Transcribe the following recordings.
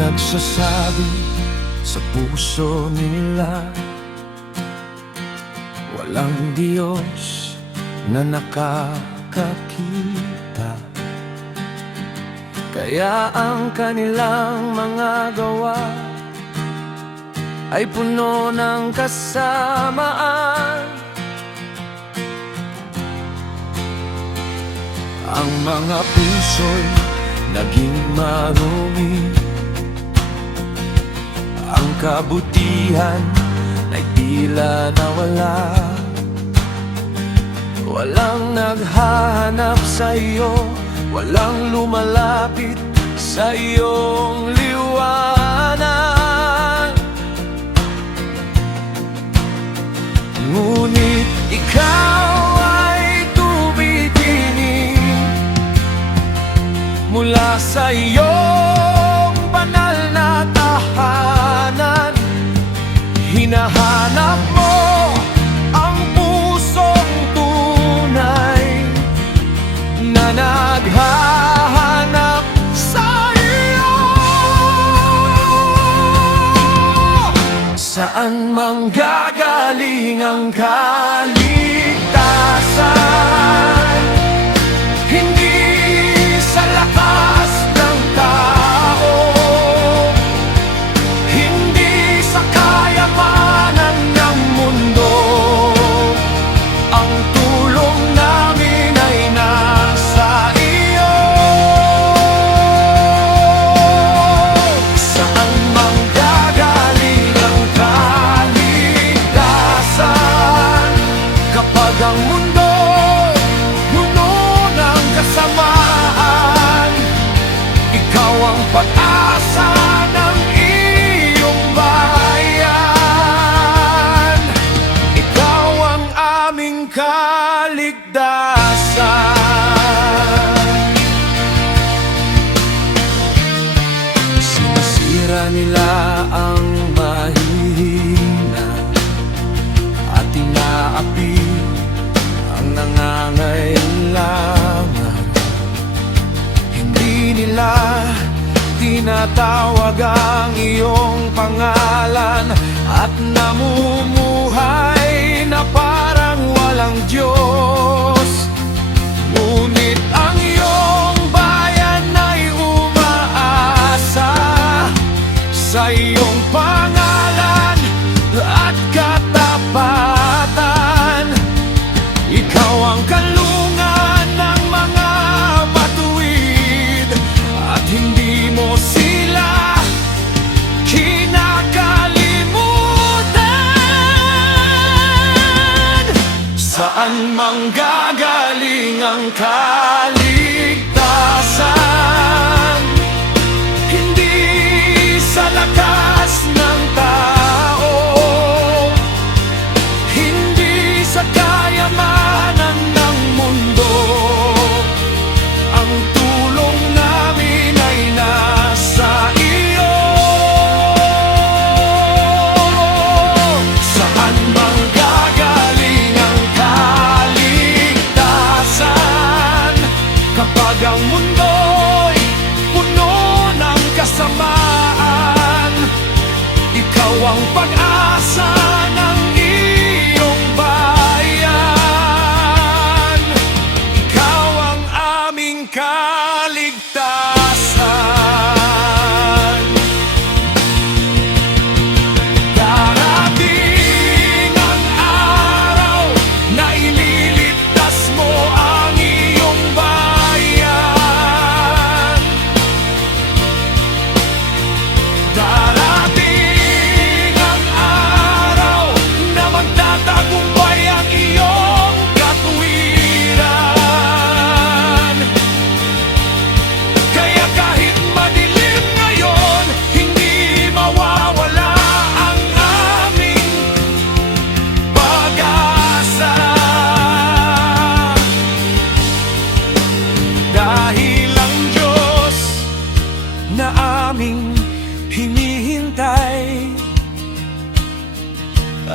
Nagsasabi sa puso nila walang Diyos na nakakakita, kaya ang kanilang mga gawa ay puno ng kasamaan. Ang mga puso'y naging marumi, ang kabutihan ay tila nawala. Walang naghahanap sa iyo, walang lumalapit sa iyong liwanag. Ngunit ikaw ay tumitinig mula sa iyong banal na tahanan. Hinahanap mo ang pusong tunay na naghahanap sa iyo. Saan manggagaling ang kaligtasan? Hindi sa lakas ng tao, hindi sa kayamanan ng mundo. Ang tulong namin ay nasa iyo. Saan manggagaling ang kaligtasan kapag ang mundo puno ng kasamaan? Ikaw ang pag-asa ng iyong bayan. Ikaw ang aming kaligtasan. Sinasira nila ang mahihina at inaapi ang nangangailangan. Hindi nila tinatawag ang iyong pangalan at namumuhay na parang walang Diyos. Ngunit ang iyong bayan ay umaasa sa iyong pangalan at katapatan. Ikaw ang kalungan ng mga matuwid at hindi mo sila kinakalimutan. Saan manggagaling ang kaligtasan? Hindi sa lakas ng tao, hindi sa kayamanan ng mundo. Ang tulong namin ay nasa iyo. Saan manggagaling ang kaligtasan kapag ang mundo'y puno ng kasamaan? Ikaw ang pag-asa ng iyong bayan. Ikaw ang aming kaligtasan. Darating ang araw na ililigtas mo ang iyong bayan. Darating ang araw na magtatagumpay ang iyong katwiran. Kaya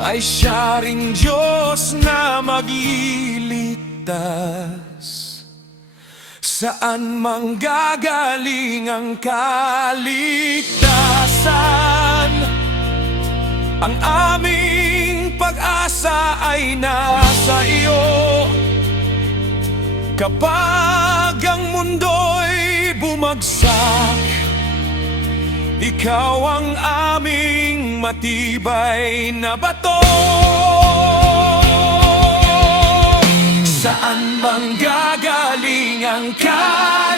ay siya ring Diyos na magliligtas. Saan manggagaling ang kaligtasan? Ang aming pag-asa ay nasa iyo. Kapag ang mundo'y bumagsak, ikaw ang aming matibay na bato. Saan manggagaling ang kaligtasan?